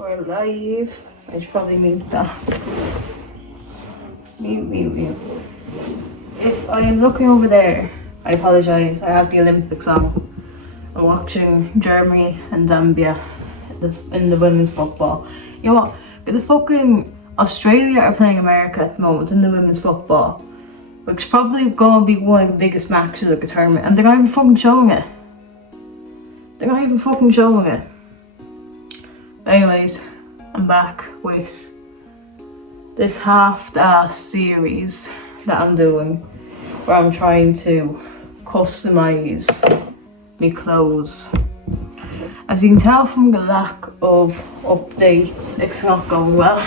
We're live. I should probably mute that. Mute. If I am looking over there, I apologise. I have the Olympics on. I'm watching Germany and Zambia in the women's football. You know what? The fucking Australia are playing America at the moment in the women's football, which is probably gonna be one of the biggest matches of the tournament, and they're not even fucking showing it. Anyways, I'm back with this half-assed series that I'm doing, where I'm trying to customise my clothes. As you can tell from the lack of updates, it's not going well.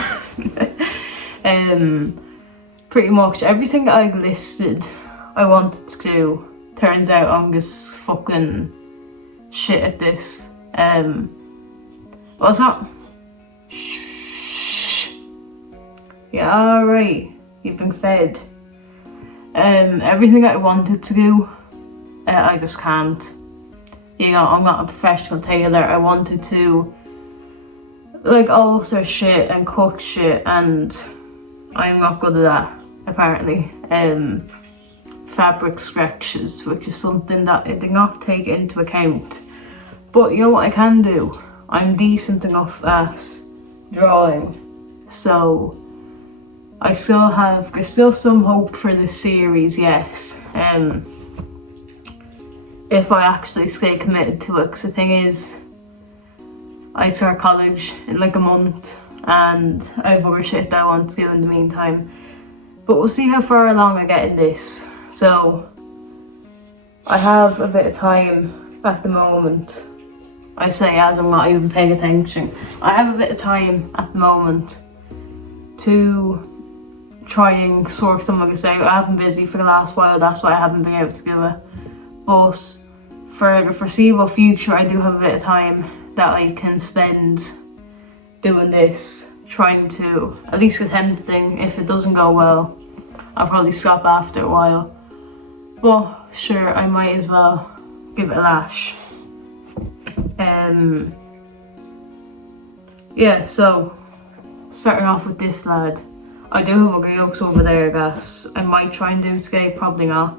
Pretty much everything that I've listed I wanted to do, turns out I'm just fucking shit at this. Well, it's not. Shh. Yeah, alright. You've been fed. Everything that I wanted to do, I just can't. You know, I'm not a professional tailor. I wanted to like alter shit and cook shit, and I'm not good at that apparently. Fabric stretches, which is something that I did not take into account. But you know what I can do? I'm decent enough at drawing, so there's still some hope for this series, yes. If I actually stay committed to it, because the thing is, I start college in like a month, and I have other shit that I want to do in the meantime. But we'll see how far along I get in this. So I have a bit of time at the moment. I say as I'm not even paying attention. I have a bit of time at the moment to try and sort some of this out. I've been busy for the last while, that's why I haven't been able to do it. But for the foreseeable future, I do have a bit of time that I can spend doing this, trying to at least attempting. If it doesn't go well, I'll probably stop after a while. But sure, I might as well give it a lash. Yeah, so starting off with this lad. I do have other yolks over there, I guess. I might try and do today, probably not.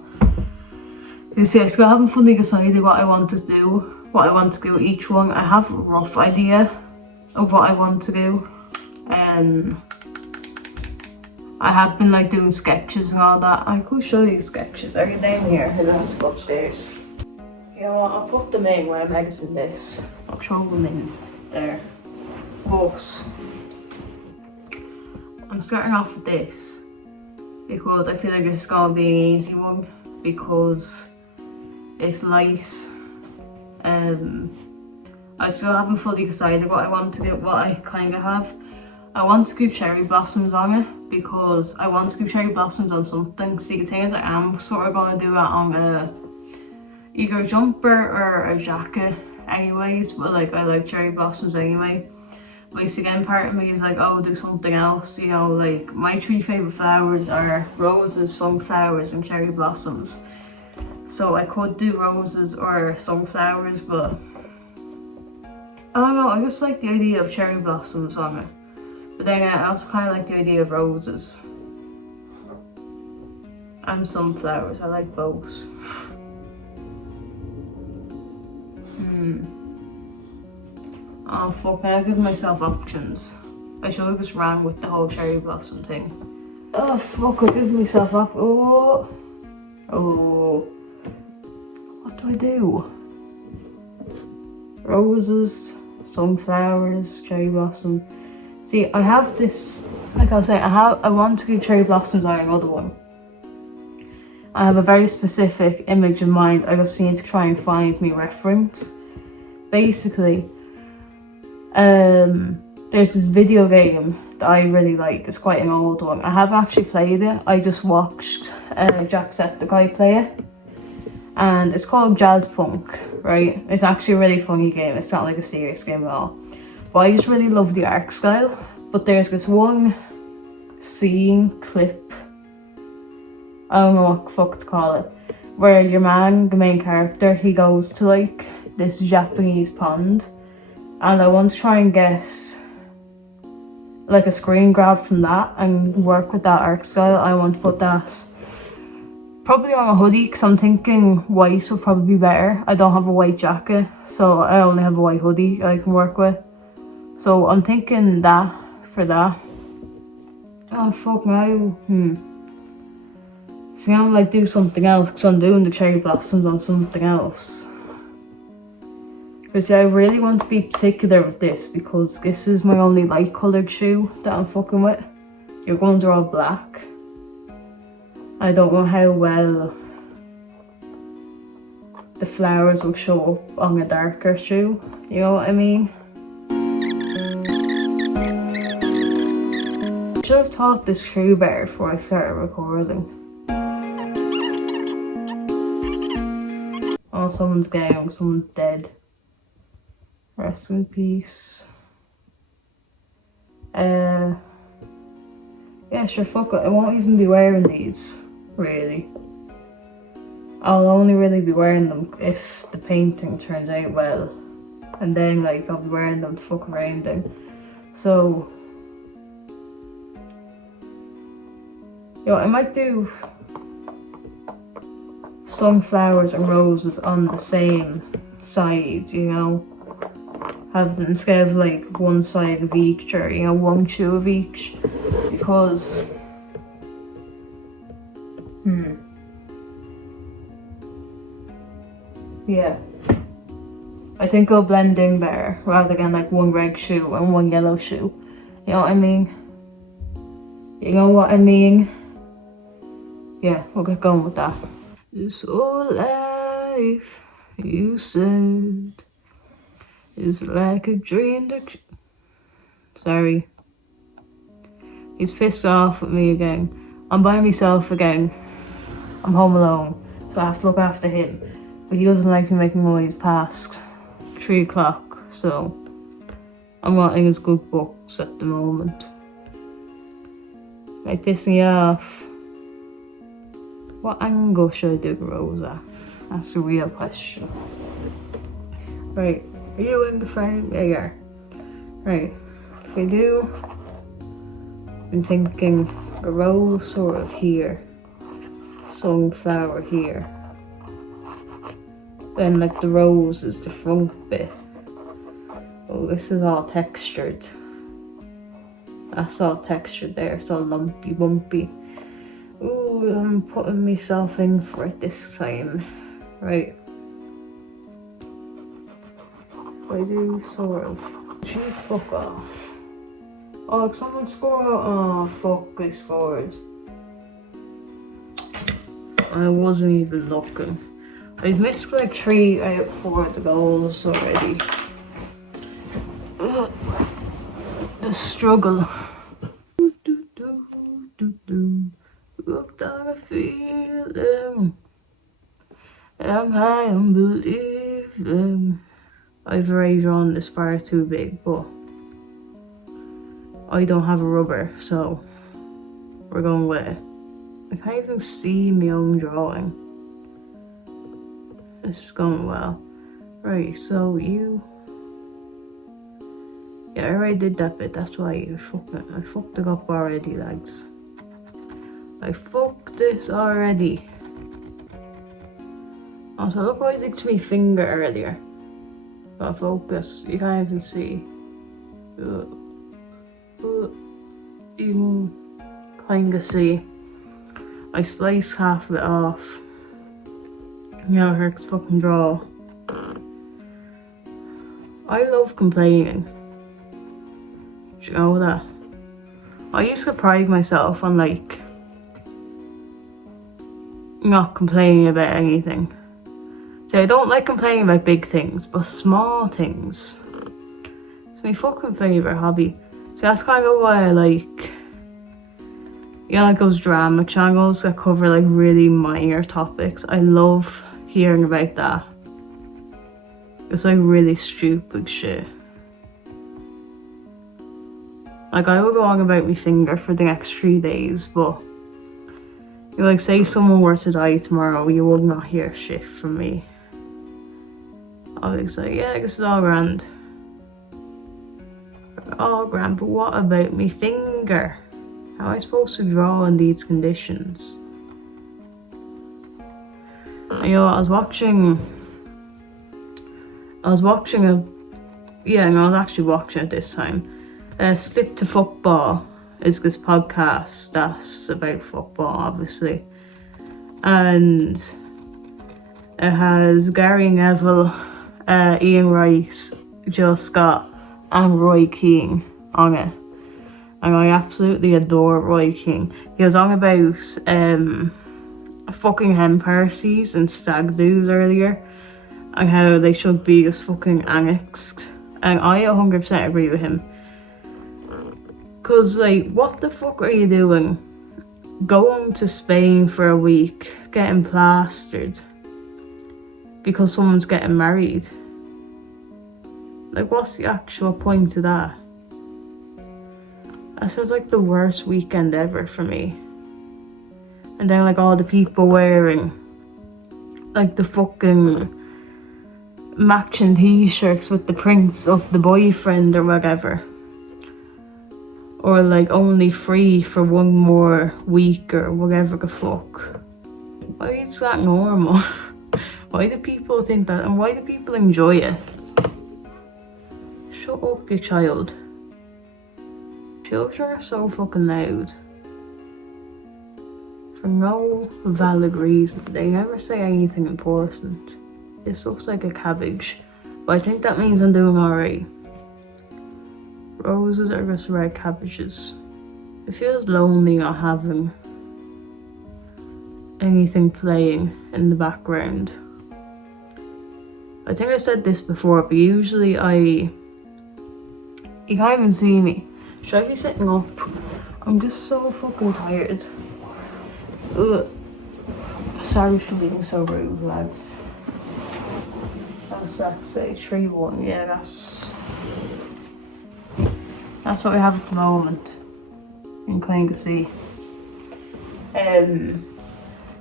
You see, I still haven't fully decided what I want to do. What I want to do each one. I have a rough idea of what I want to do. I have been like doing sketches and all that. I could show you sketches. Are you down here? I have to go upstairs. You know what, I'll put them in where I'm exiting this. I'll throw them in there. But I'm starting off with this because I feel like it's gonna be an easy one because it's light. I still haven't fully decided what I want to do, what I kind of have. I want to keep cherry blossoms on it because I want to keep cherry blossoms on something. See, the thing is, I am sort of going to do it on either a jumper or a jacket anyways, but like I like cherry blossoms anyway. But again, part of me is like, oh, do something else, you know, like my 3 favourite flowers are roses, sunflowers and cherry blossoms. So I could do roses or sunflowers, but I don't know, I just like the idea of cherry blossoms on it. But then I also kind of like the idea of roses and sunflowers. I like both. Oh fuck, I give myself options. I should have just ran with the whole cherry blossom thing. Oh fuck, I give myself up. Oh. What do I do? Roses, sunflowers, cherry blossom. See, I have this, like I was saying, I want to do cherry blossoms on another one. I have a very specific image in mind. I just need to try and find me reference. Basically, there's this video game that I really like. It's quite an old one. I haven't actually played it. I just watched Jacksepticeye play it. And it's called Jazz Punk, right? It's actually a really funny game. It's not like a serious game at all. But I just really love the art style. But there's this one scene, clip, I don't know what the fuck to call it, where your man, the main character, he goes to like this Japanese pond. And I want to try and guess like a screen grab from that and work with that art style. I want to put that probably on a hoodie because I'm thinking white would probably be better. I don't have a white jacket, so I only have a white hoodie I can work with. So I'm thinking that for that. Oh fuck now. See, I'm like do something else because I'm doing the cherry blossoms on something else. Because I really want to be particular with this because this is my only light coloured shoe that I'm fucking with. Your ones are all black. I don't know how well the flowers will show up on a darker shoe, you know what I mean? I should have thought this through better before I started recording. Oh, someone's down, someone's dead. Rest in peace. Yeah, sure, fuck it. I won't even be wearing these, really. I'll only really be wearing them if the painting turns out well. And then, like, I'll be wearing them to fuck around in. So, yo, I might do sunflowers and roses on the same side, you know? Have them instead of like one side of each, or you know, one shoe of each, because yeah, I think it'll blend in better rather than like one red shoe and one yellow shoe. You know what I mean? You know what I mean? Yeah, we'll get going with that. This whole life, you said, is like a dream that... Sorry. He's pissed off at me again. I'm by myself again. I'm home alone, so I have to look after him. But he doesn't like me making noise past 3 o'clock, so I'm writing his good books at the moment. Am I pissing you off? What angle should I do the rose at? That's the real question. Right. Are you in the frame? Yeah, you are. Right, if we do, I'm thinking a rose sort of here, sunflower here, then like the rose is the front bit. Oh, this is all textured. That's all textured there, it's all lumpy bumpy. Ooh, I'm putting myself in for it this time. Right. I do sort of. Gee, fuck off. Oh, someone scored. Oh, fuck, they scored. I wasn't even looking. I've missed like 3 out of 4 of the goals already. The struggle. Looked on a feeling. I'm high on believing. I've already drawn this bar too big, but I don't have a rubber, so we're going with it. I can't even see my own drawing. This is going well. Right, so you... Yeah, I already did that bit, that's why I fucked it up already, lads. I fucked this already. Also, look what I did to my finger earlier. But focus, you can't even see. You can kinda see. I sliced half of it off. You know, it hurts fucking draw. I love complaining. Do you know that? I used to pride myself on like not complaining about anything. So I don't like complaining about big things, but small things. It's my fucking favourite hobby. So that's kind of why I like, you know, like those drama channels that cover like really minor topics. I love hearing about that. It's like really stupid shit. Like I will go on about my finger for the next 3 days, but you know, like say someone were to die tomorrow, you would not hear shit from me. I was like, yeah, this is all grand. oh grand, but what about me finger? How am I supposed to draw in these conditions? You know, I was watching it this time. Stick to Football is this podcast that's about football, obviously. And it has Gary Neville, Ian Rice, Jill Scott, and Roy Keane on it. And I absolutely adore Roy Keane. He was on about fucking hen parties and stag do's earlier, and how they should be as fucking annexed. And I 100% agree with him. Cause like, what the fuck are you doing? Going to Spain for a week, getting plastered because someone's getting married. Like, what's the actual point of that? That sounds like the worst weekend ever for me. And then like all the people wearing like the fucking matching t-shirts with the prints of the boyfriend or whatever. Or like only free for one more week or whatever the fuck. Why is that normal? Why do people think that, and why do people enjoy it? Shut up, you child. Children are so fucking loud. For no valid reason. They never say anything important. This looks like a cabbage, but I think that means I'm doing alright. Roses are just red cabbages. It feels lonely not having anything playing in the background. I think I said this before, but usually you can't even see me. Should I be sitting up? I'm just so fucking tired. Ugh. Sorry for being so rude, lads. What's that say? 3-1. Yeah, that's what we have at the moment. You can kind of see.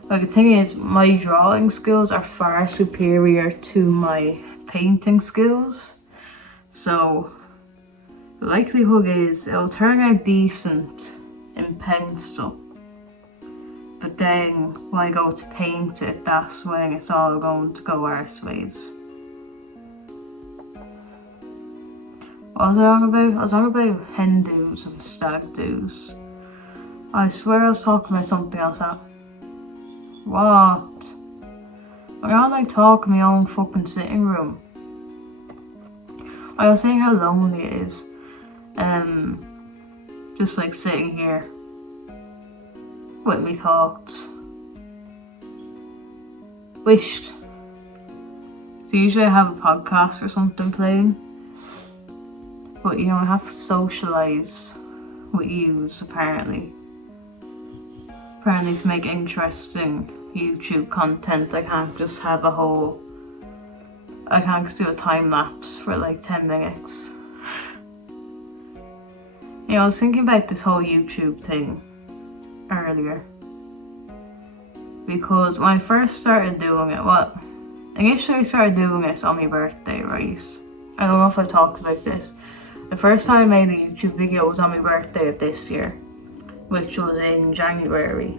Like the thing is, my drawing skills are far superior to my painting skills. So the likelihood is it'll turn out decent in pencil. But then when I go to paint it, that's when it's all going to go arseways. What was I on about? I was on about hen do's and stag do's. I swear I was talking about something else. What? I don't like talking in my own fucking sitting room. I was saying how lonely it is. Just like sitting here with me thoughts. Wished. So usually I have a podcast or something playing. But you know, I have to socialise with yous apparently. Apparently to make interesting YouTube content, I can't just have I can't just do a time lapse for like 10 minutes. You know, I was thinking about this whole YouTube thing earlier. Because when I first started doing it, initially I started doing this on my birthday, right? I don't know if I talked about this. The first time I made a YouTube video was on my birthday of this year, which was in January.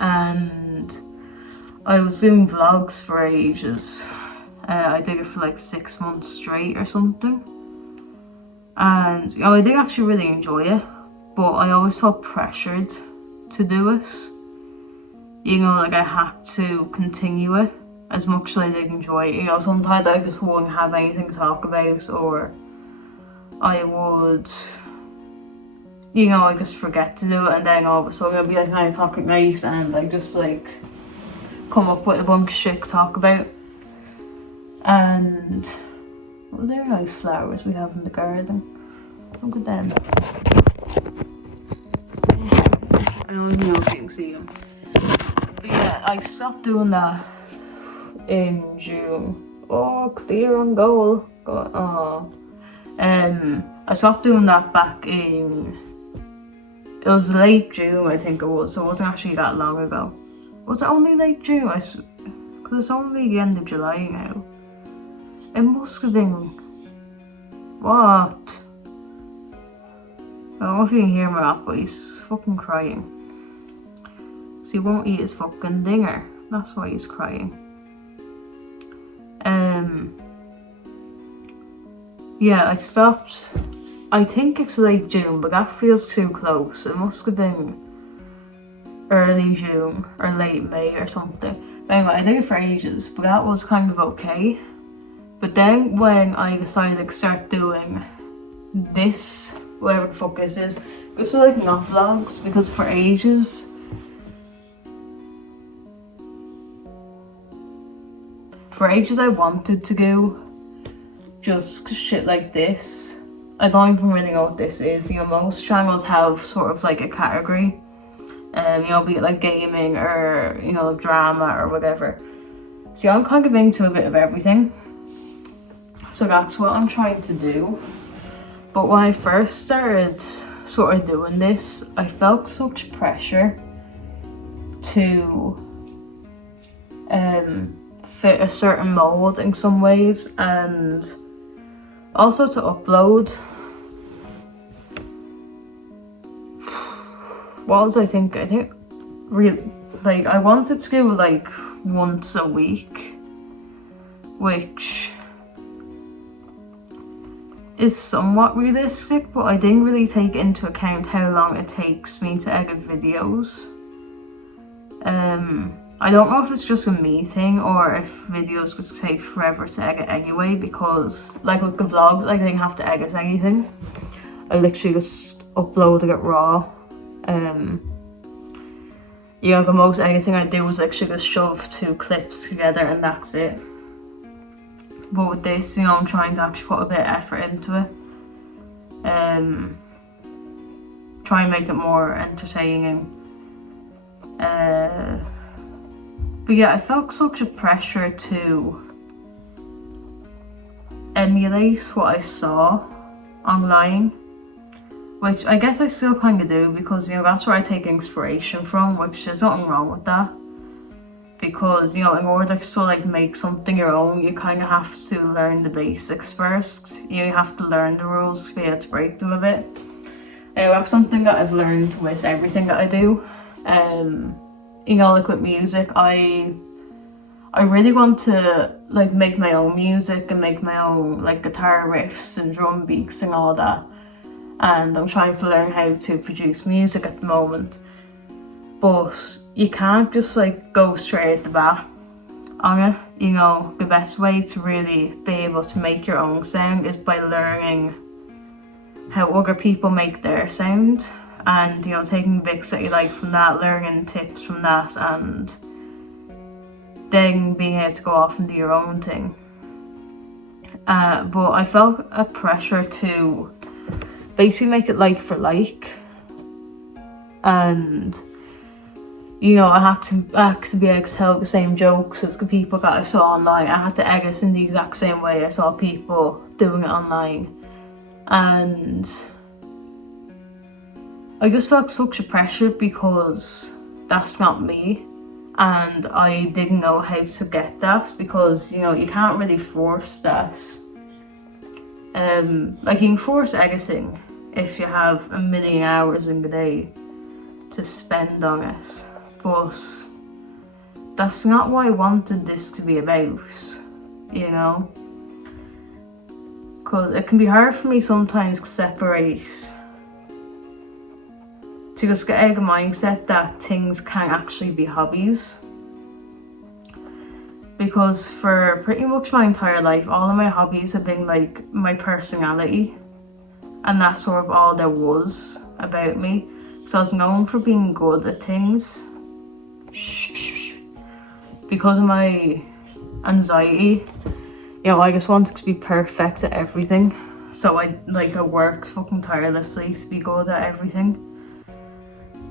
And I was doing vlogs for ages. I did it for like 6 months straight or something. And you know, I did actually really enjoy it, but I always felt pressured to do it. You know, like I had to continue it as much as I did enjoy it. You know, sometimes I just wouldn't have anything to talk about, or I would, you know, I just forget to do it, and then all of a sudden it'll be like 9 o'clock at night and I just like come up with a bunch of shit to talk about. And well, they're nice flowers we have in the garden. Look at them. I don't even know if you can see them. But yeah, I stopped doing that in June. Oh, clear on goal. I stopped doing that back in, it was late June I think it was, so it wasn't actually that long ago. Was it only late June? Because it's only the end of July now. It must have been, what? I don't know if you can hear my rat, but he's fucking crying. So he won't eat his fucking dinger. That's why he's crying. Yeah, I stopped. I think it's late June, but that feels too close. It must have been early June or late May or something. But anyway, I did it for ages, but that was kind of okay. But then when I decided to start doing this, whatever the fuck this is, it was like not vlogs, because for ages I wanted to do just shit like this. I don't even really know what this is. You know, most channels have sort of like a category, you know, be it like gaming or, you know, drama or whatever. So I'm kind of into a bit of everything. So that's what I'm trying to do. But when I first started sort of doing this, I felt such pressure to fit a certain mold in some ways, and also to upload. What was I thinking? I think really, like, I wanted to do like once a week, which is somewhat realistic, but I didn't really take into account how long it takes me to edit videos. I don't know if it's just a me thing or if videos just take forever to edit anyway, because like with the vlogs, I didn't have to edit anything. I literally just uploaded it raw. You know, the most editing I do was actually just shove 2 clips together and that's it. But with this, you know, I'm trying to actually put a bit of effort into it. Try and make it more entertaining. But yeah, I felt such a pressure to emulate what I saw online, which I guess I still kind of do, because, you know, that's where I take inspiration from, which there's nothing wrong with that. Because, you know, in order to like make something your own, you kind of have to learn the basics first. You know, you have to learn the rules to be able to break them a bit. That's something that I've learned with everything that I do. You know, like with music, I really want to like make my own music and make my own like guitar riffs and drum beats and all that. And I'm trying to learn how to produce music at the moment. But you can't just like go straight at the bat on it. You know, the best way to really be able to make your own sound is by learning how other people make their sound, and, you know, taking bits that you like from that, learning tips from that, and then being able to go off and do your own thing. But I felt a pressure to basically make it like for like, and, you know, I had to be able to tell the same jokes as the people that I saw online. I had to edit in the exact same way I saw people doing it online. And I just felt such a pressure because that's not me. And I didn't know how to get that, because, you know, you can't really force that. Like, you can force editing if you have a million hours in the day to spend on it. But that's not what I wanted this to be about, you know? Because it can be hard for me sometimes to separate, to just get out of the mindset that things can actually be hobbies. Because for pretty much my entire life, all of my hobbies have been like my personality, and that's sort of all there was about me. So I was known for being good at things. Because of my anxiety, you know, I just wanted to be perfect at everything. So I worked fucking tirelessly to be good at everything.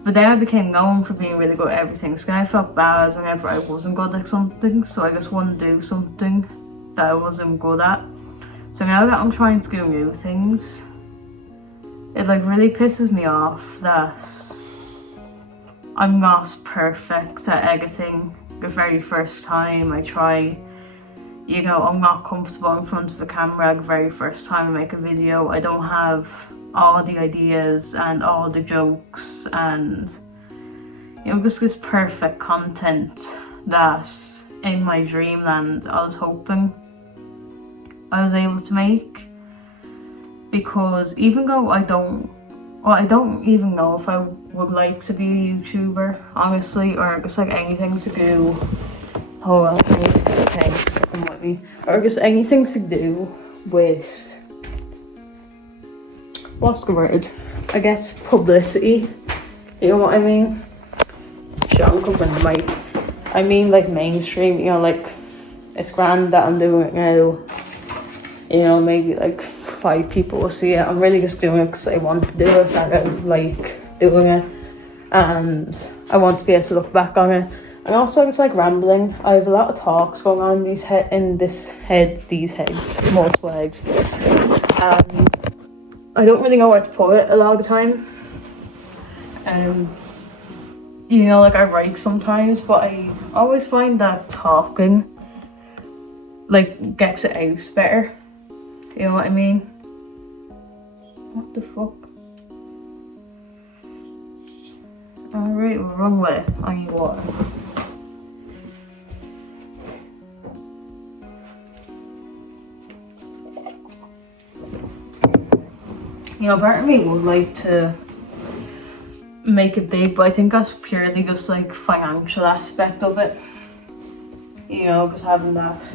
But then I became known for being really good at everything, so I felt bad whenever I wasn't good at something, so I just wouldn't do something that I wasn't good at. So now that I'm trying to do new things, it like really pisses me off that I'm not perfect at editing the very first time I try. you know, I'm not comfortable in front of the camera the very first time I make a video. I don't have all the ideas and all the jokes and, you know, just this perfect content that in my dreamland I was hoping I was able to make. Because even though I don't even know if I would like to be a YouTuber, honestly, or just like anything to do. Hold on, I need to get a pen. Come with me. Or just anything to do with, what's the word? I guess publicity. You know what I mean? Sure, I'm covering the mic. I mean like mainstream, you know, like it's grand that I'm doing it now. You know, maybe like 5 people will see it. I'm really just doing it because I want to do it, so I like doing it. And I want to be able to look back on it. And also it's like rambling. I have a lot of talks going on these heads, multiple heads. I don't really know where to put it a lot of the time. You know, like I write sometimes, but I always find that talking like gets it out better. You know what I mean? What the fuck? Alright, we're wrong way. I need water. You know, part of me would like to make it big, but I think that's purely just like financial aspect of it. You know, just having that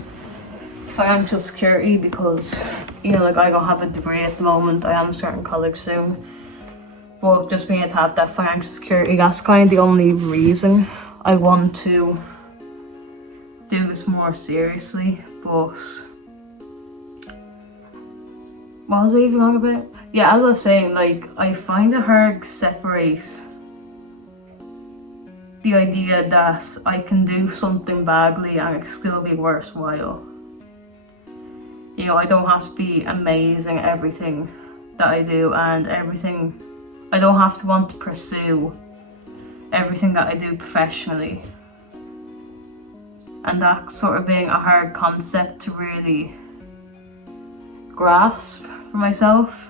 financial security, because, you know, like I don't have a degree at the moment. I am starting college soon. But just being able to have that financial security, that's kind of the only reason I want to do this more seriously. But what was I even on about? Yeah, as I was saying, like, I find it hard to separate the idea that I can do something badly and it still be worthwhile. You know, I don't have to be amazing at everything that I do, and everything, I don't have to want to pursue everything that I do professionally. And that's sort of being a hard concept to really grasp for myself.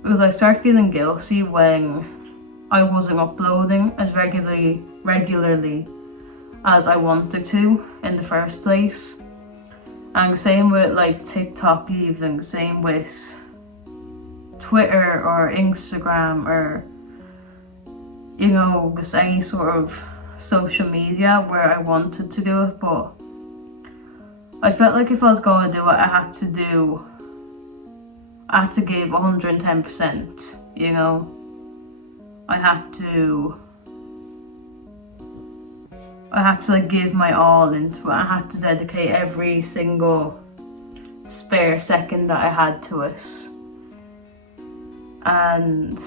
Because I start feeling guilty when I wasn't uploading as regularly as I wanted to in the first place. And same with like TikTok, even same with Twitter or Instagram, or, you know, just any sort of social media where I wanted to do it. But I felt like if I was going to do it, I had to give 110%, you know. I had to like give my all into it. I had to dedicate every single spare second that I had to it. And,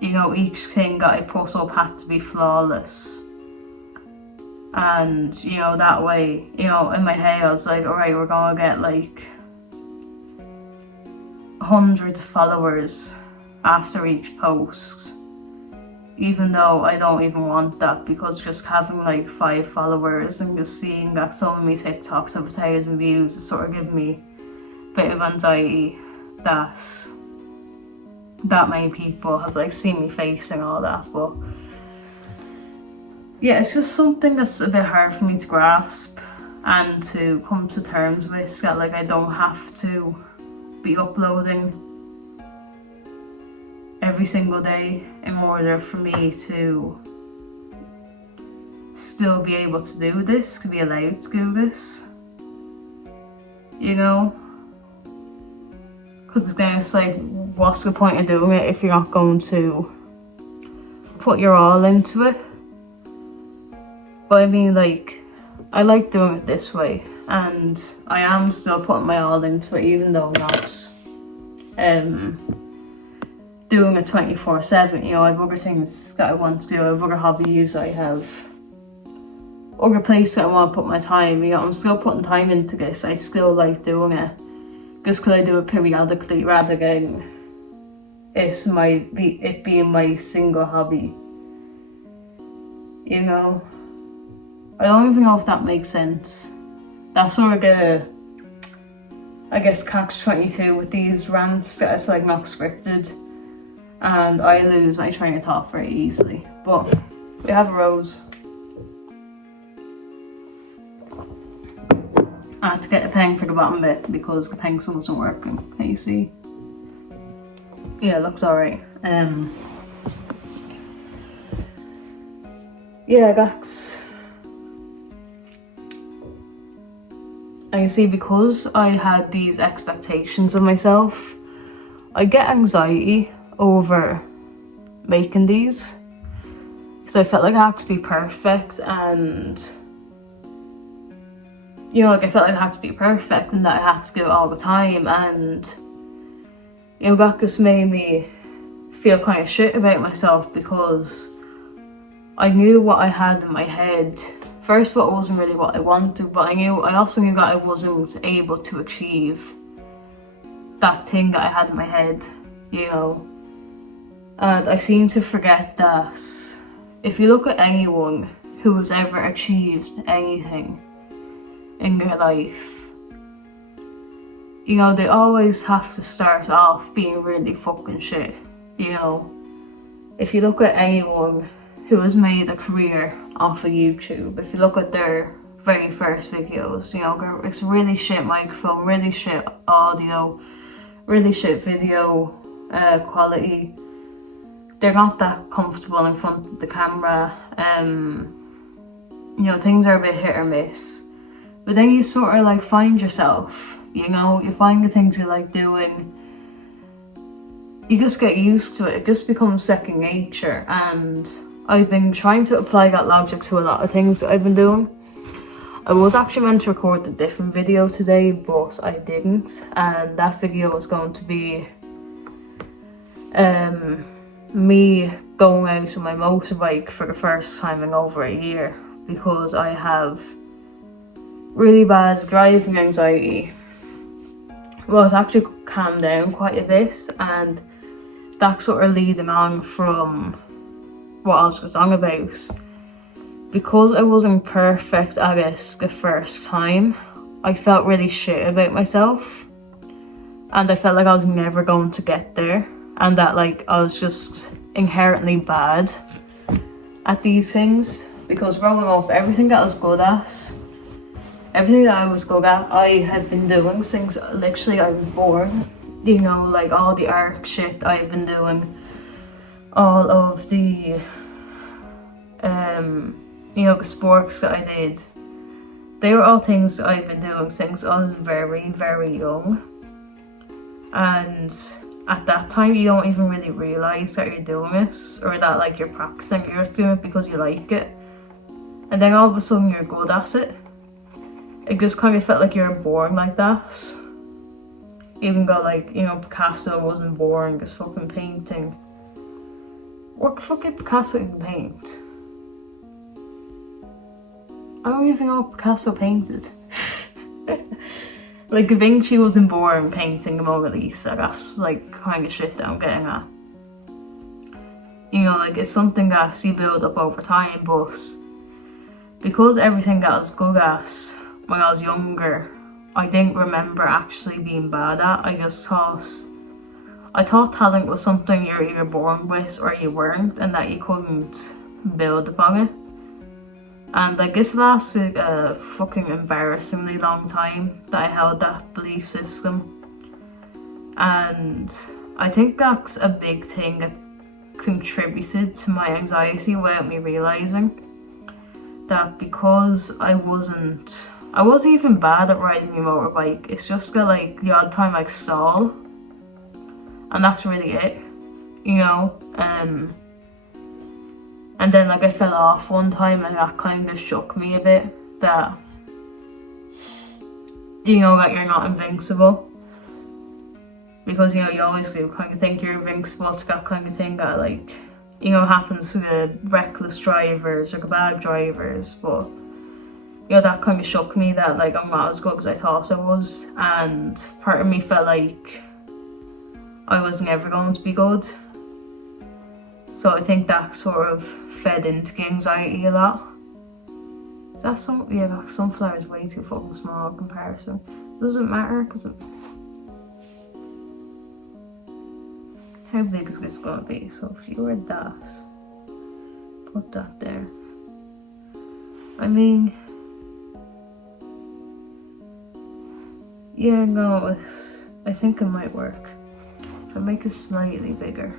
you know, each thing that I put up had to be flawless. And, you know, that way, you know, in my head I was like, alright, we're gonna get like 100 followers after each post. Even though I don't even want that, because just having like 5 followers and just seeing that so many TikToks have 1,000 views is sort of giving me a bit of anxiety that many people have like seen me face and all that. But yeah, it's just something that's a bit hard for me to grasp and to come to terms with, that like I don't have to be uploading every single day in order for me to still be able to do this, to be allowed to do this, you know? Because then it's like, what's the point of doing it if you're not going to put your all into it? But I mean, like, I like doing it this way, and I am still putting my all into it, even though I'm not doing it 24/7. You know, I have other things that I want to do, I have other hobbies, I have other places that I want to put my time. You know, I'm still putting time into this. I still like doing it, just because I do it periodically rather than it being my single hobby. You know, I don't even know if that makes sense. That's sort of a, I guess, catch-22 with these rants, that it's like not scripted, and I lose my train of thought very easily. But we have a rose. I had to get a pen for the bottom bit because the pencil wasn't working. Can you see? Yeah, it looks alright. Yeah, that's. And you see, because I had these expectations of myself, I get anxiety over making these. Because I felt like I had to be perfect, and you know, like I felt like I had to be perfect and that I had to do it all the time, and you know, that just made me feel kind of shit about myself because I knew what I had in my head. First of all, it wasn't really what I wanted, but I also knew that I wasn't able to achieve that thing that I had in my head, you know. And I seem to forget that if you look at anyone who has ever achieved anything in their life, you know, they always have to start off being really fucking shit, you know. If you look at anyone who has made a career off of YouTube, if you look at their very first videos, you know, it's really shit microphone, really shit audio, really shit video quality. They're not that comfortable in front of the camera. You know, things are a bit hit or miss. But then you sort of like find yourself, you know, you find the things you like doing. You just get used to it. It just becomes second nature, and I've been trying to apply that logic to a lot of things that I've been doing. I was actually meant to record a different video today, but I didn't, and that video was going to be me going out on my motorbike for the first time in over a year, because I have really bad driving anxiety. Well, it's actually calmed down quite a bit, and that's sort of leading on from what I was just on about. Because I wasn't perfect at it the first time, I felt really shit about myself, and I felt like I was never going to get there, and that like I was just inherently bad at these things. Because growing up, everything that I was good at, I had been doing since literally I was born. You know, like all the art shit I've been doing, all of the you know, the sports that I did, they were all things that I've been doing since I was very, very young. And at that time, you don't even really realise that you're doing this, or that like you're practicing. You're just doing it because you like it, and then all of a sudden you're good at it. It just kind of felt like you were born like that. Even though, like, you know, Picasso wasn't born just fucking painting. What the fuck did Picasso even paint? I don't even know what Picasso painted. Like, Da Vinci wasn't born painting the Mona Lisa. That's like kind of shit that I'm getting at. You know, like, it's something that you build up over time, but because everything that I was good at when I was younger, I didn't remember actually being bad at. I thought talent was something you're either born with or you weren't, and that you couldn't build upon it. And like, this lasted a fucking embarrassingly long time that I held that belief system. And I think that's a big thing that contributed to my anxiety without me realising. That because I wasn't even bad at riding a motorbike, it's just that like the odd time I stall, and that's really it, you know. And then like I fell off one time, and that kind of shook me a bit, that, you know, that you're not invincible. Because, you know, you always do kind of think you're invincible to that kind of thing that, like, you know, happens to the reckless drivers or the bad drivers. But, you know, that kind of shook me that like I'm not as good as I thought I was, and part of me felt like I was never going to be good. So I think that sort of fed into the anxiety a lot. Is that yeah, that sunflower is way too fucking small in comparison. Doesn't matter, because how big is this gonna be? So if you were that, put that there. I mean, yeah, no, I think it might work. If I make it slightly bigger.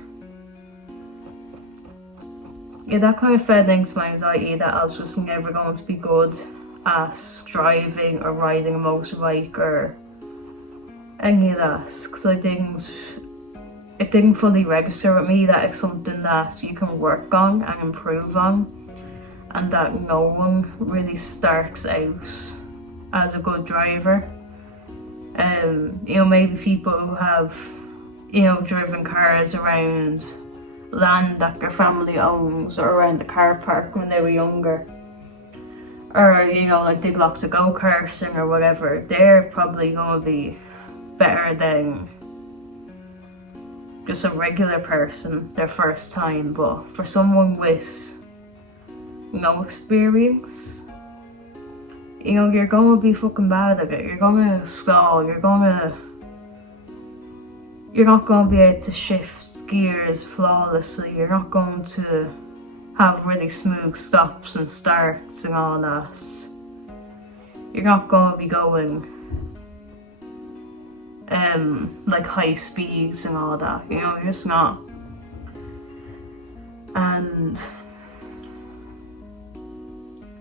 Yeah, that kind of fed into my anxiety that I was just never going to be good at driving or riding a motorbike or any of that, because it didn't fully register with me that it's something that you can work on and improve on, and that no one really starts out as a good driver. You know, maybe people who have, you know, driven cars around land that their family owns or around the car park when they were younger, or, you know, like did lots of go-karting or whatever, they're probably going to be better than just a regular person their first time. But for someone with no experience, you know, you're going to be fucking bad at it. You're going to stall, you're not going to be able to shift gears flawlessly, you're not going to have really smooth stops and starts and all that. You're not going to be going like high speeds and all that, you know, you're just not. And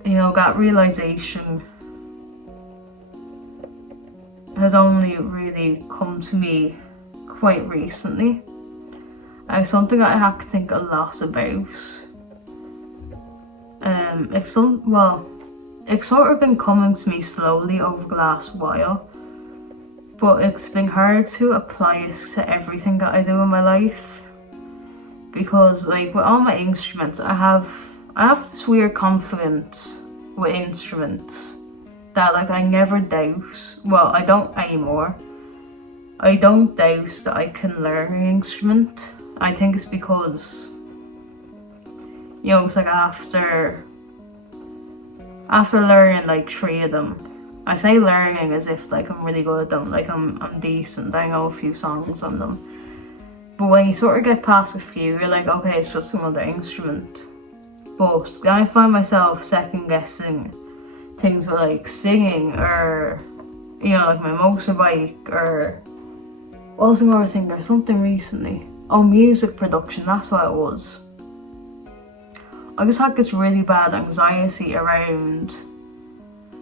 you know, that realization has only really come to me quite recently. It's something that I have to think a lot about. It's sort of been coming to me slowly over the last while, but it's been hard to apply it to everything that I do in my life, because like with all my instruments, I have this weird confidence with instruments that like I never doubt. Well, I don't anymore. I don't doubt that I can learn an instrument. I think it's because, you know, it's like after learning like 3 of them, I say learning as if like I'm really good at them, like I'm decent, I know a few songs on them. But when you sort of get past a few, you're like, okay, it's just another instrument. But then I find myself second guessing things with like singing, or, you know, like my motorbike, or what was another thing? There's something recently. Oh, music production, that's what it was. I just had this really bad anxiety around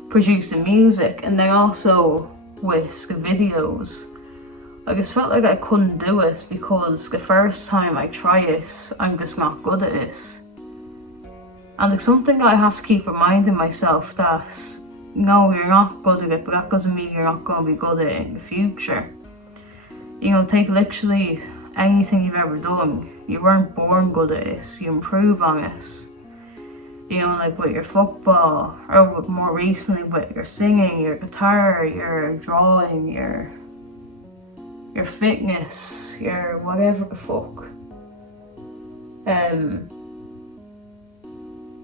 producing music, and then also with the videos. I just felt like I couldn't do it because the first time I try it, I'm just not good at it. And it's something that I have to keep reminding myself that, no, you're not good at it, but that doesn't mean you're not going to be good at it in the future. You know, take literally anything you've ever done. You weren't born good at it, you improve on it. You know, like with your football, or more recently with your singing, your guitar, your drawing, your fitness, your whatever the fuck.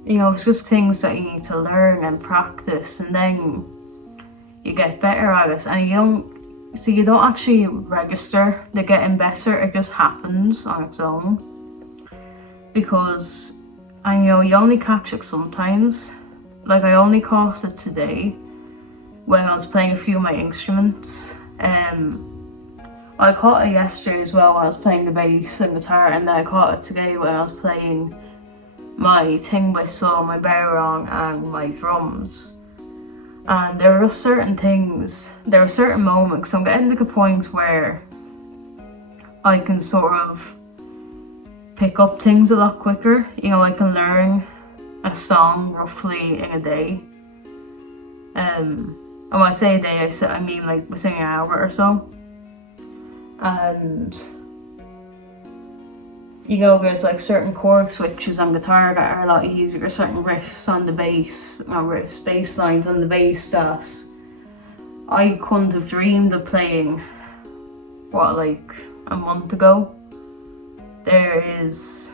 You know, it's just things that you need to learn and practice, and then you get better at it. And you don't actually register the getting better, it just happens on its own. Because, and you know, you only catch it sometimes. Like I only caught it today when I was playing a few of my instruments. I caught it yesterday as well when I was playing the bass and guitar, and then I caught it today when I was playing my tin whistle, my barong, and my drums. And there were certain things, there were certain moments, so I'm getting to the point where I can sort of pick up things a lot quicker. You know, I can learn a song roughly in a day. And when I say a day, I mean like within an hour or so. And you know, there's like certain chord switches on guitar that are a lot easier. There's certain riffs on the bass, bass lines on the bass that I couldn't have dreamed of playing, like a month ago. There is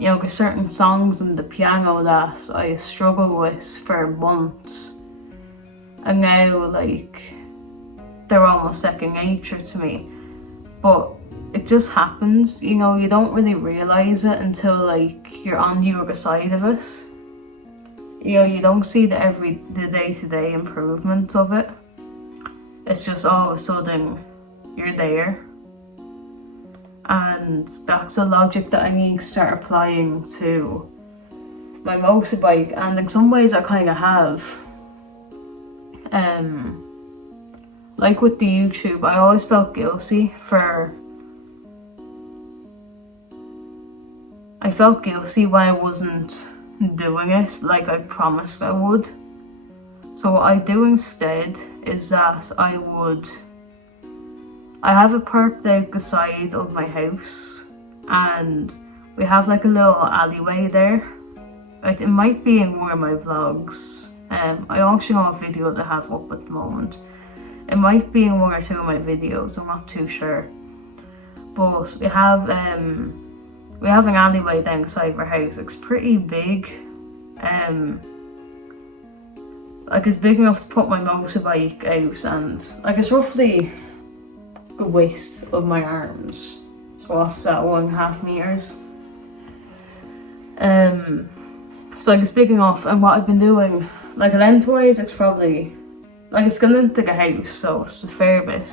You know, there's certain songs on the piano that I struggled with for months, and now like they're almost second nature to me. But it just happens, you know, you don't really realise it until like you're on the other side of it. You know, you don't see the day-to-day improvement of it. It's just all of a sudden you're there. And that's a logic that I need to start applying to my motorbike, and in some ways I kind of have. Like with the YouTube, I always felt guilty when I wasn't doing it like I promised I would. So what I do instead is that I have a parked out the side of my house, and we have like a little alleyway there. It might be in one of my vlogs. I actually know what video I have up at the moment. It might be in one or two of my videos, I'm not too sure. But we have an alleyway down the side of our house. It's pretty big. Like it's big enough to put my motorbike out, and like it's roughly the width of my arms. So what's that, 1.5 meters? So like it's big enough, and what I've been doing, like lengthwise, it's probably, like it's gone into the house, so it's a fair bit.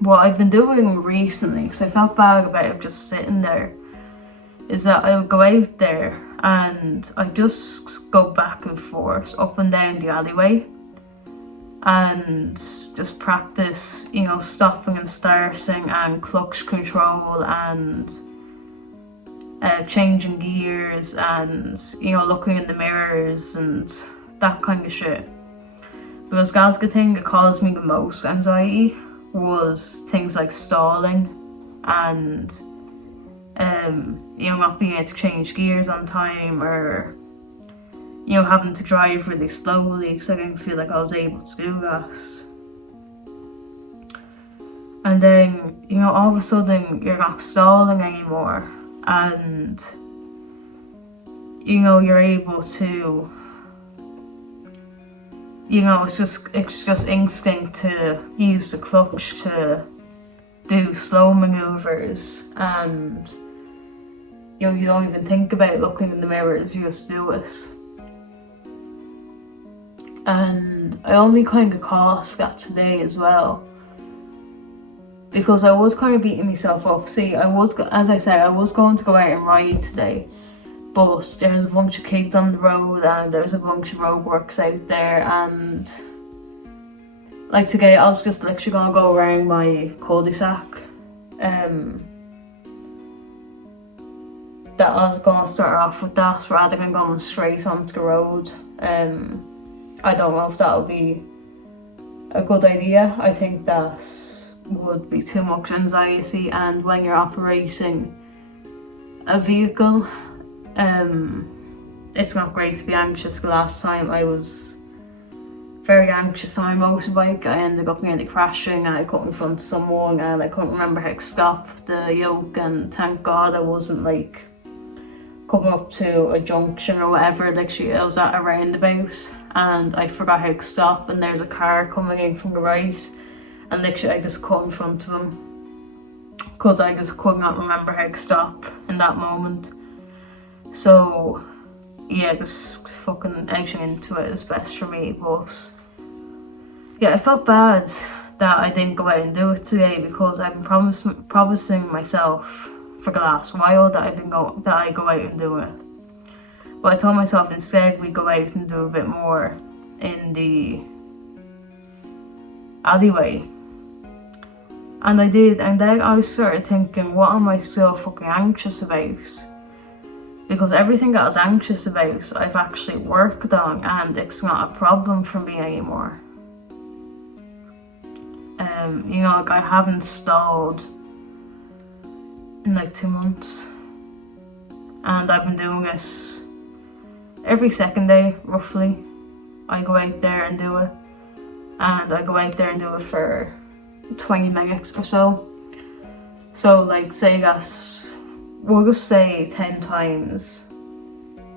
What I've been doing recently, because I felt bad about it just sitting there, is that I would go out there and I just go back and forth up and down the alleyway and just practice, you know, stopping and starting and clutch control and changing gears and, you know, looking in the mirrors and that kind of shit. Because that's the thing that caused me the most anxiety was things like stalling and you know, not being able to change gears on time, or you know, having to drive really slowly because I didn't feel like I was able to do that. And then, you know, all of a sudden you're not stalling anymore, and you know, you're able to, you know, it's just instinct to use the clutch to do slow maneuvers, and you know, you don't even think about looking in the mirrors, you just do it. And I only kind of caught that today as well, because I was kind of beating myself up. See, as I said, I was going to go out and ride today, but there's a bunch of kids on the road and there's a bunch of roadworks out there, and like today I was just literally gonna go around my cul-de-sac. That I was gonna start off with that rather than going straight onto the road. I don't know if that would be a good idea. I think that would be too much anxiety, and when you're operating a vehicle, it's not great to be anxious. The last time I was very anxious on my motorbike, I ended up nearly crashing and I couldn't front someone and I couldn't remember how to stop the yoke, and thank God I wasn't like coming up to a junction or whatever. Literally I was at a roundabout and I forgot how to stop, and there's a car coming in from the right, and literally I just cut in front of him because I just could not remember how to stop in that moment. So yeah, just fucking edging into it is best for me. But yeah, I felt bad that I didn't go out and do it today, because I've been promising myself for the last while that I go out and do it. But I told myself instead we go out and do a bit more in the alleyway. And I did, and then I started thinking, what am I still fucking anxious about? Because everything that I was anxious about, I've actually worked on, and it's not a problem for me anymore. You know, like I haven't stalled in like 2 months, and I've been doing this every second day, roughly. I go out there and do it, and I go out there and do it for 20 minutes or so. So like say that's we'll just say 10 times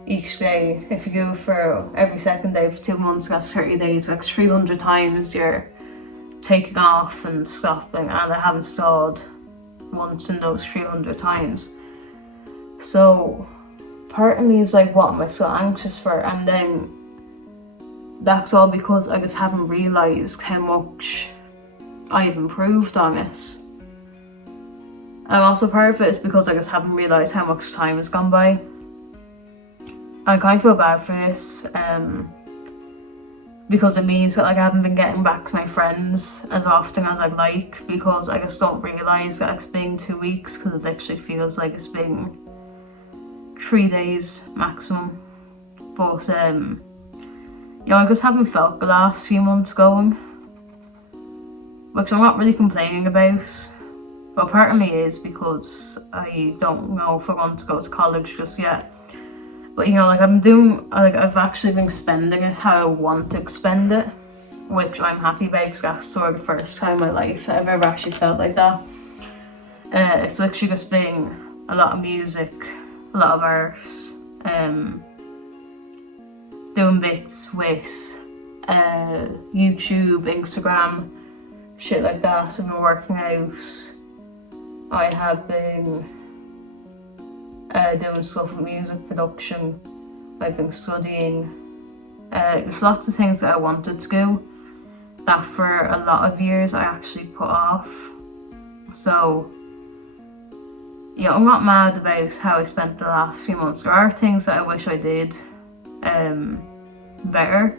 each day. If you go for every second day for 2 months, that's 30 days, that's 300 times you're taking off and stopping, and I haven't stalled once in those 300 times. So part of me is like, what am I so anxious for? And then that's all because I just haven't realised how much I've improved on it. And also part of it is because I just haven't realised how much time has gone by. I kind of feel bad for this, because it means that like I haven't been getting back to my friends as often as I'd like, because I just don't realise that it's been 2 weeks, because it literally feels like it's been 3 days maximum. But you know, I just haven't felt the last few months going, which I'm not really complaining about. But part of me is because I don't know if I want to go to college just yet. But you know, like I've actually been spending it how I want to spend it, which I'm happy about, because that's sort of the first time in my life that I've ever actually felt like that. It's literally just been a lot of music, a lot of arts, doing bits with YouTube, Instagram, shit like that. So I've been working out. I have been doing stuff with music production. I've been studying. There's lots of things that I wanted to do that for a lot of years I actually put off. So yeah, I'm not mad about how I spent the last few months. There are things that I wish I did better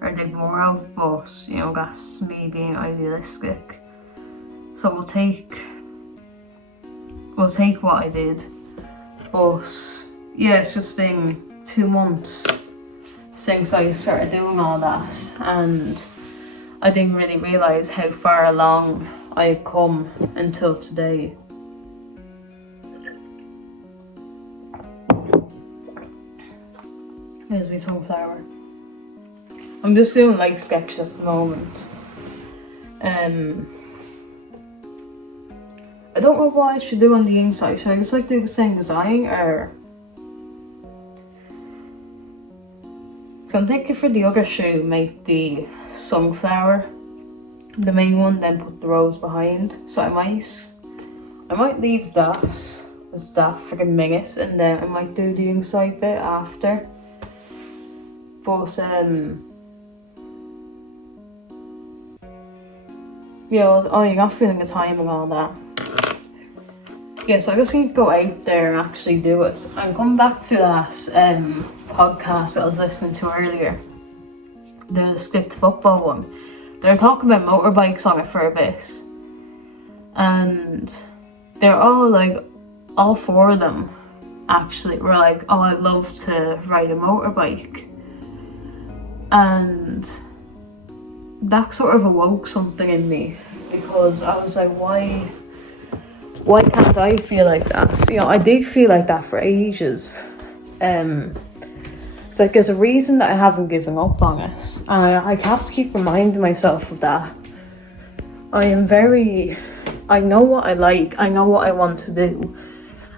or did more of, but you know, that's me being idealistic. So we'll take what I did. But yeah, it's just been 2 months since I started doing all that, and I didn't really realise how far along I had come until today. Here's my sunflower. I'm just doing like sketches at the moment. I don't know what I should do on the inside. Should I just like do the same design, or? So I'm thinking for the other shoe, make the sunflower the main one, then put the rose behind. So I might leave that as that for a minute, and then I might do the inside bit after. But yeah, you're not feeling the time and all that. Yeah, so I just need to go out there and actually do it. I'm coming back to that podcast that I was listening to earlier, the Stick to Football one. They were talking about motorbikes on it for a bit, and they're all 4 of them actually were like, oh, I'd love to ride a motorbike. And that sort of awoke something in me, because I was like, why can't I feel like that? You know, I did feel like that for ages. It's like there's a reason that I haven't given up on it, and I have to keep reminding myself of that. I know what I like, I know what I want to do,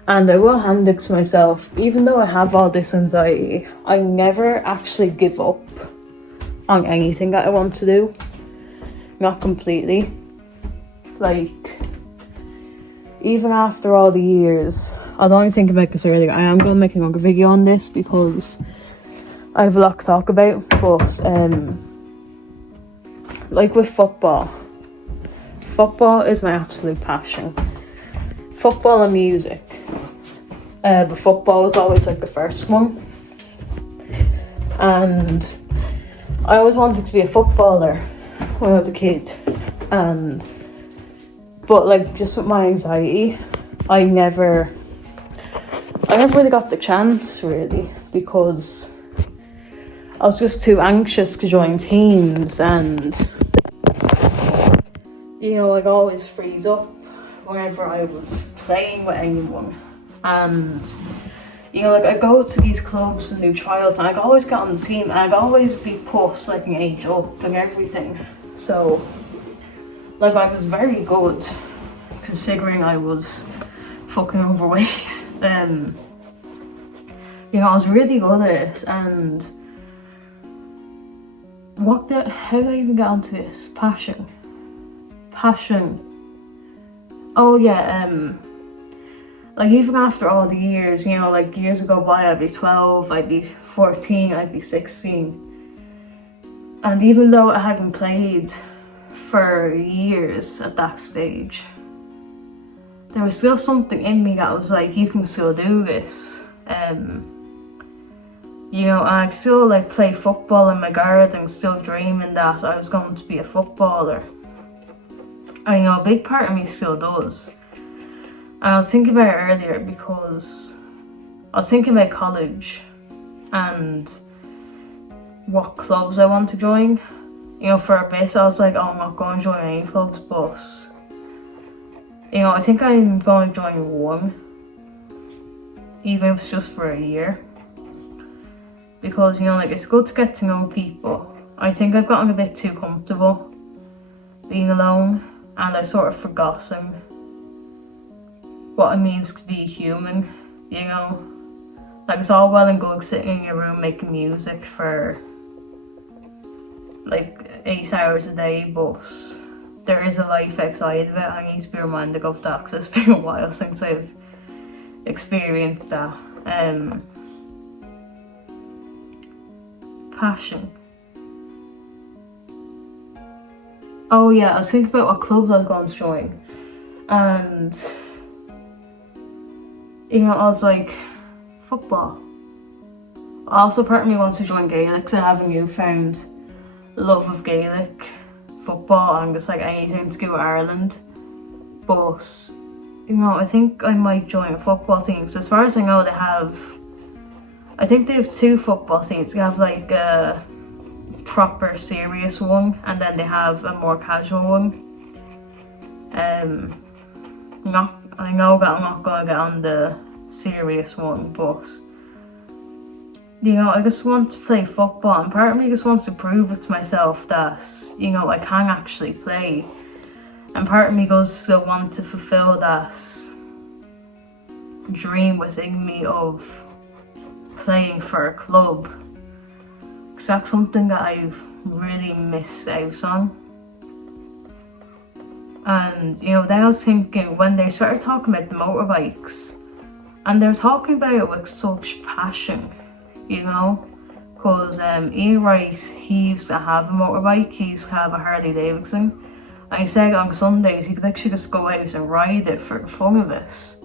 and I will hand it to myself. Even though I have all this anxiety, I never actually give up on anything that I want to do. Not completely. Like, even after all the years, I was only thinking about this earlier, I am going to make another video on this because I have a lot to talk about, but like with football is my absolute passion. Football and music. But football is always like the first one. And I always wanted to be a footballer when I was a kid. But like, just with my anxiety, I never really got the chance, really, because I was just too anxious to join teams, and you know, I'd always freeze up whenever I was playing with anyone. And you know, like, I go to these clubs and do trials, and I'd always get on the team, and I'd always be put like an age up and everything. So like, I was very good considering I was fucking overweight. You know, I was really good at it, and how did I even get onto this? Passion. Oh yeah, like even after all the years, you know, like years ago by, I'd be 12, I'd be 14, I'd be 16. And even though I hadn't played for years at that stage, there was still something in me that was like, you can still do this. You know, and I still like play football in my garden, still dreaming that I was going to be a footballer. And you know, a big part of me still does. And I was thinking about it earlier because I was thinking about college and what clubs I want to join. You know, for a bit I was like, oh, I'm not going to join any clubs, but you know, I think I'm going to join one, even if it's just for a year. Because, you know, like, it's good to get to know people. I think I've gotten a bit too comfortable being alone, and I've sort of forgotten what it means to be human, you know? Like, it's all well and good sitting in your room making music for like 8 hours a day, but there is a life outside of it. I need to be reminded of that because it's been a while since I've experienced that. Passion. Oh yeah, I was thinking about what clubs I was going to join, and you know, I was like, football. Also, part of me wants to join Gaelic, so I have a newfound love of Gaelic football and just like anything to do with Ireland. But you know, I think I might join a football team. So as far as I know, I think they have 2 football teams. They have like a proper serious one, and then they have a more casual one. I know that I'm not going to get on the serious one, but you know, I just want to play football, and part of me just wants to prove it to myself that, you know, I can actually play. And part of me does still want to fulfill that dream within me of playing for a club. Because that's something that I've really missed out on. And, you know, then I was thinking, when they started talking about the motorbikes, and they're talking about it with such passion, you know, because Ian Wright, he used to have a motorbike, he used to have a Harley Davidson, and he said on Sundays he could actually just go out and ride it for the fun of it.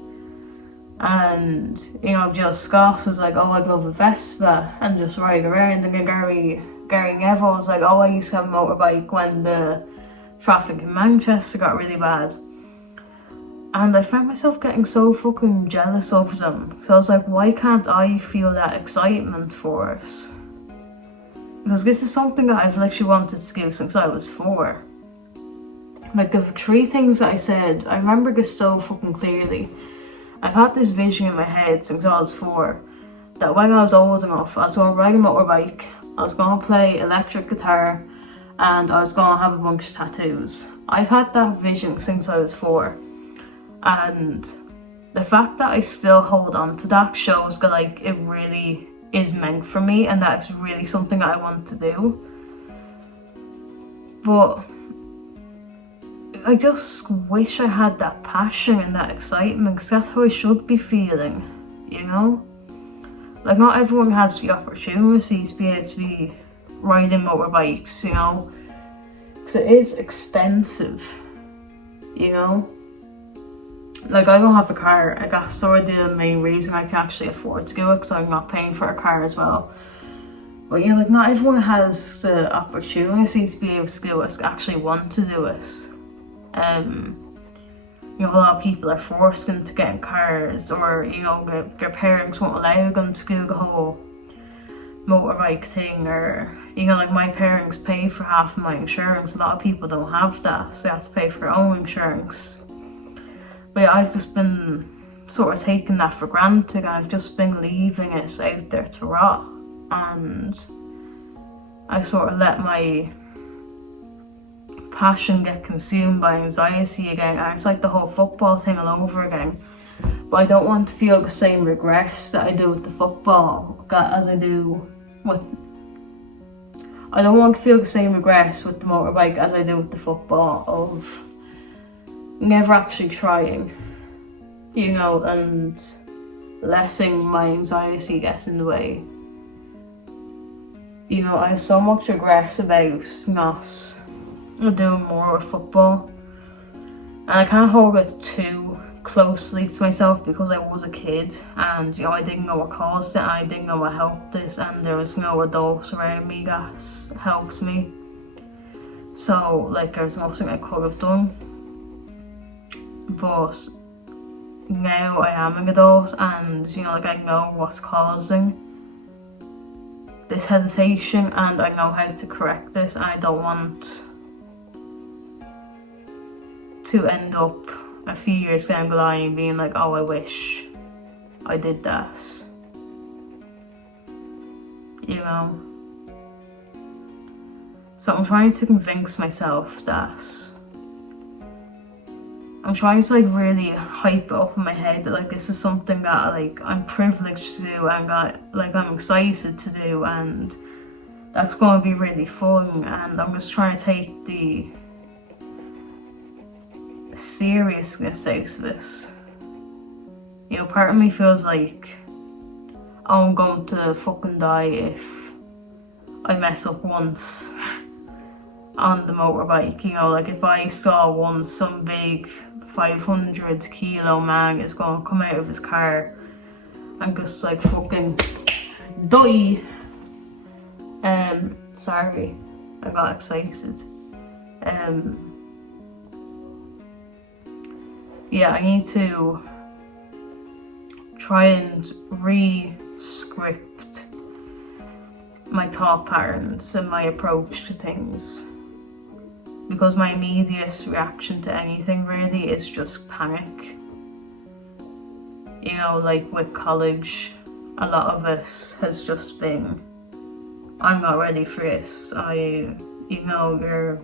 And, you know, Jill Scott was like, oh, I'd love a Vespa and just ride around, and then Gary Neville was like, oh, I used to have a motorbike when the traffic in Manchester got really bad. And I found myself getting so fucking jealous of them. So I was like, why can't I feel that excitement for it? Because this is something that I've literally wanted to do since I was 4. Like, the 3 things that I said, I remember this so fucking clearly. I've had this vision in my head since I was 4, that when I was old enough, I was going to ride a motorbike, I was going to play electric guitar, and I was going to have a bunch of tattoos. I've had that vision since I was 4. And the fact that I still hold on to that shows that, like, it really is meant for me, and that's really something that I want to do. But I just wish I had that passion and that excitement, because that's how I should be feeling, you know? Like, not everyone has the opportunity to be able to be riding motorbikes, you know? Because it is expensive, you know? Like, I don't have a car. I guess sort of the main reason I can actually afford to do it, because I'm not paying for a car as well. But yeah, like, not everyone has the opportunity to be able to do it, actually want to do it. You know, a lot of people are forced into getting cars, or, you know, their parents won't allow them to do the whole motorbike thing, or, you know, like, my parents pay for half of my insurance. A lot of people don't have that, so they have to pay for their own insurance. But yeah, I've just been sort of taking that for granted. I've just been leaving it out there to rot, and I sort of let my passion get consumed by anxiety again. And it's like the whole football thing all over again. but I don't want to feel the same regrets that I do with the football as I do with. I don't want to feel the same regrets with the motorbike as I do with the football of never actually trying, you know, and letting my anxiety get in the way. You know, I have so much regret about not doing more with football, and I can't hold it too closely to myself because I was a kid and, you know, I didn't know what caused it and I didn't know what helped it, and there was no adults around me that helped me. So, like, there's nothing I could have done. But now I am an adult and, you know, like, I know what's causing this hesitation and I know how to correct this, and I don't want to end up a few years down the line being like, oh, I wish I did that, you know. So I'm trying to convince myself that I'm trying to, like, really hype it up in my head that, like, this is something that, like, I'm privileged to do and that, like, I'm excited to do, and that's going to be really fun. And I'm just trying to take the seriousness out of this. You know, part of me feels like, oh, I'm going to fucking die if I mess up once on the motorbike. You know, like, if I saw once some big 500 kilo man is going to come out of his car and just, like, fucking die. Sorry, I got excited. Yeah, I need to try and re-script my thought patterns and my approach to things, because my immediate reaction to anything really is just panic. You know, like with college, a lot of this has just been, I'm not ready for this, you know, you're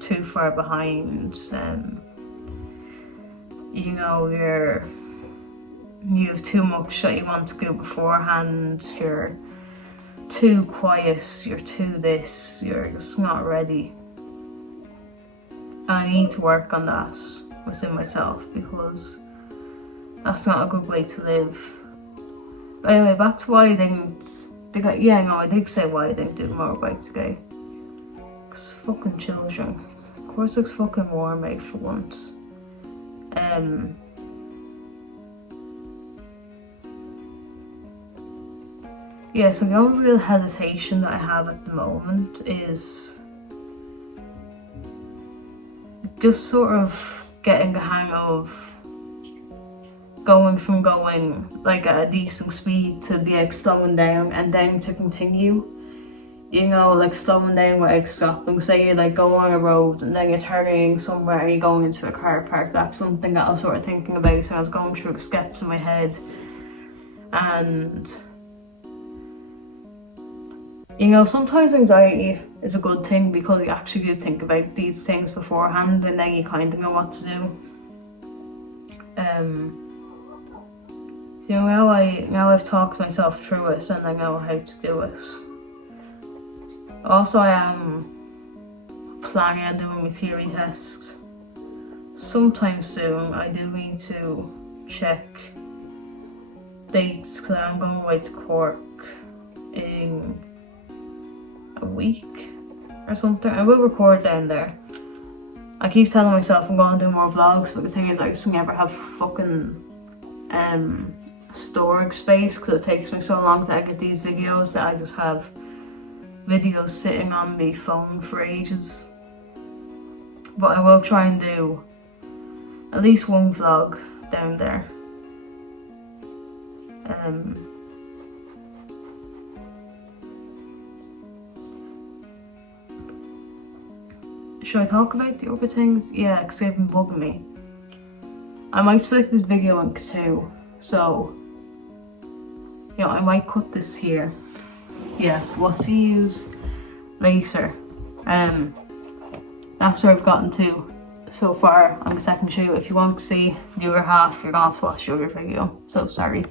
too far behind, you know, you have too much that you want to do beforehand, you're too quiet, you're too this, you're just not ready. I need to work on that within myself because that's not a good way to live. But anyway, back to why I didn't, I did say why I didn't do the motorbike today. Cause fucking children. Of course it's fucking warm out for once. Yeah, so the only real hesitation that I have at the moment is just sort of getting the hang of going from going like at a decent speed to be like slowing down and then to continue. You know, like slowing down without stopping. Say you're like going on a road and then you're turning somewhere and you're going into a car park. That's something that I was sort of thinking about, so I was going through the steps in my head. And you know, sometimes anxiety is a good thing because you actually do think about these things beforehand and then you kind of know what to do. So now I've talked myself through it and I know how to do it. Also, I am planning on doing my theory test sometime soon. I do need to check dates because I'm going away to Cork in a week or something. I will record down there. I keep telling myself I'm going to do more vlogs, but the thing is I just never have fucking storage space because it takes me so long to edit these videos that I just have videos sitting on my phone for ages. But I will try and do at least one vlog down there. Should I talk about the other things? Yeah, because they've been bugging me. I might split this video in two, so you know, I might cut this here. Yeah, we'll see yous later. After I've gotten to so far. I'm going to show you. If you want to see the other half, you're going to have to watch the other video. So sorry.